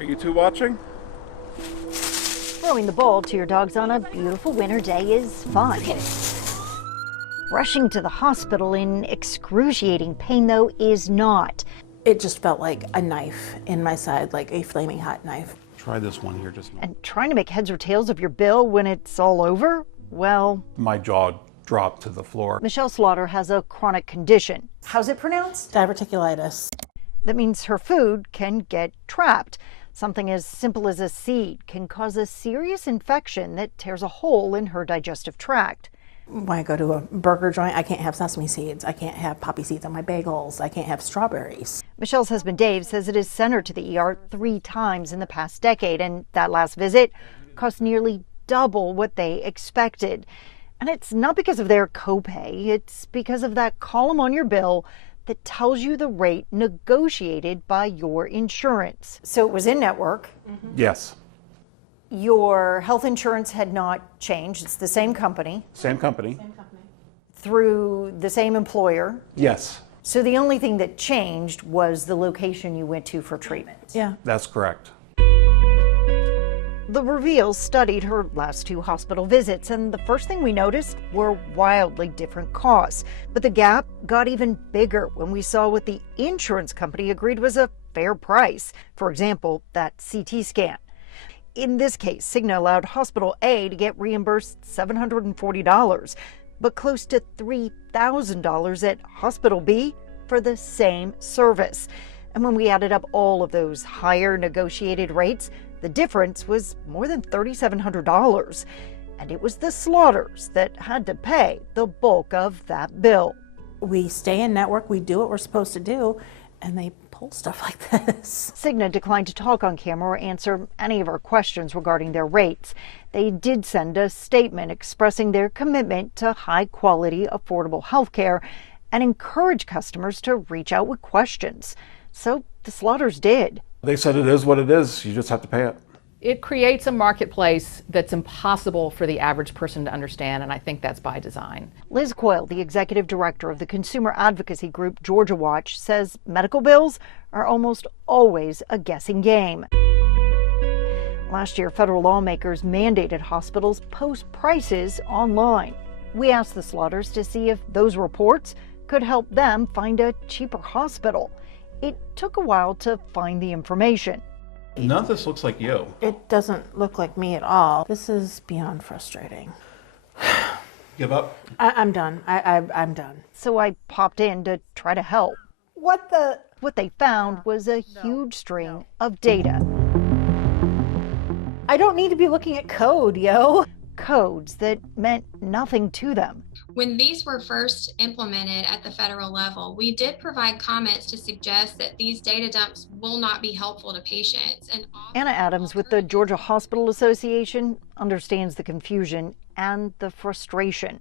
Are you two watching? Throwing the ball to your dogs on a beautiful winter day is fun. Rushing to the hospital in excruciating pain, though, is not. It just felt like a knife in my side, like a flaming hot knife. Try this one here just now. And trying to make heads or tails of your bill when it's all over? Well, My jaw dropped to the floor. Michelle Slaughter has a chronic condition. How's it pronounced? Diverticulitis. That means her food can get trapped. Something as simple as a seed can cause a serious infection that tears a hole in her digestive tract. When I go to a burger joint, I can't have sesame seeds. I can't have poppy seeds on my bagels. I can't have strawberries. Michelle's husband Dave says it has sent her to the ER 3 times in the past decade, and that last visit cost nearly double what they expected. And it's not because of their copay, it's because of that column on your bill that tells you the rate negotiated by your insurance. So it was in network. Yes. Your health insurance had not changed. It's the same company Same company. through the same employer. Yes, So the only thing that changed was the location you went to for treatment. Yeah. that's correct. The Reveal studied her last 2 hospital visits, and the first thing we noticed were wildly different costs. But the gap got even bigger when we saw what the insurance company agreed was a fair price. For example, that CT scan. In this case, Cigna allowed Hospital A to get reimbursed $740, but close to $3,000 at Hospital B for the same service. And when we added up all of those higher negotiated rates, the difference was more than $3,700. And it was the Slaughters that had to pay the bulk of that bill. We stay in network, we do what we're supposed to do, and they pull stuff like this. Cigna declined to talk on camera or answer any of our questions regarding their rates. They did send a statement expressing their commitment to high-quality, affordable health care and encourage customers to reach out with questions. So the Slaughters did. They said it is what it is. You just have to pay it. It creates a marketplace that's impossible for the average person to understand, and I think that's by design. Liz Coyle, the executive director of the consumer advocacy group Georgia Watch, says medical bills are almost always a guessing game. Last year, federal lawmakers mandated hospitals post prices online. We asked the Slaughters to see if those reports could help them find a cheaper hospital. It took a while to find the information. None of this looks like you. It doesn't look like me at all. This is beyond frustrating. Give up? I'm done. I'm done. So I popped in to try to help. What the? What they found was a huge string of data. I don't need to be looking at code, yo. Codes that meant nothing to them. When these were first implemented at the federal level, we did provide comments to suggest that these data dumps will not be helpful to patients. And Anna Adams with the Georgia Hospital Association understands the confusion and the frustration.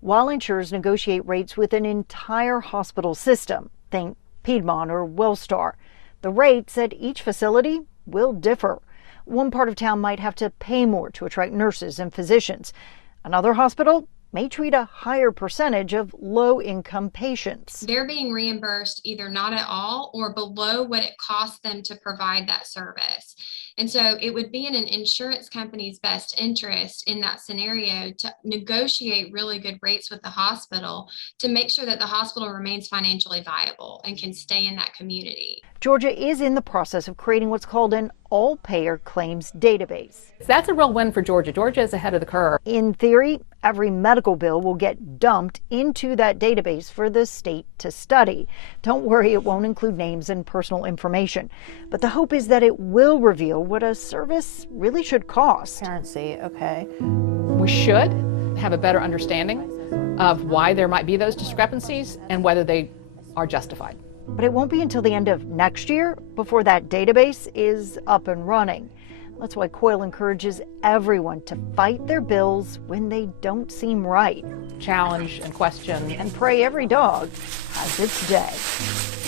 While insurers negotiate rates with an entire hospital system, think Piedmont or Wellstar, the rates at each facility will differ. One part of town might have to pay more to attract nurses and physicians. Another hospital may treat a higher percentage of low-income patients. they're being reimbursed either not at all or below what it costs them to provide that service. And so it would be in an insurance company's best interest in that scenario to negotiate really good rates with the hospital to make sure that the hospital remains financially viable and can stay in that community. Georgia is in the process of creating what's called an all-payer claims database. That's a real win for Georgia. Georgia is ahead of the curve. In theory, every medical bill will get dumped into that database for the state to study. Don't worry, it won't include names and personal information. But the hope is that it will reveal what a service really should cost. Transparency, okay. We should have a better understanding of why there might be those discrepancies and whether they are justified. But it won't be until the end of next year before that database is up and running. That's why Coyle encourages everyone to fight their bills when they don't seem right. Challenge and question. And pray every dog has its day.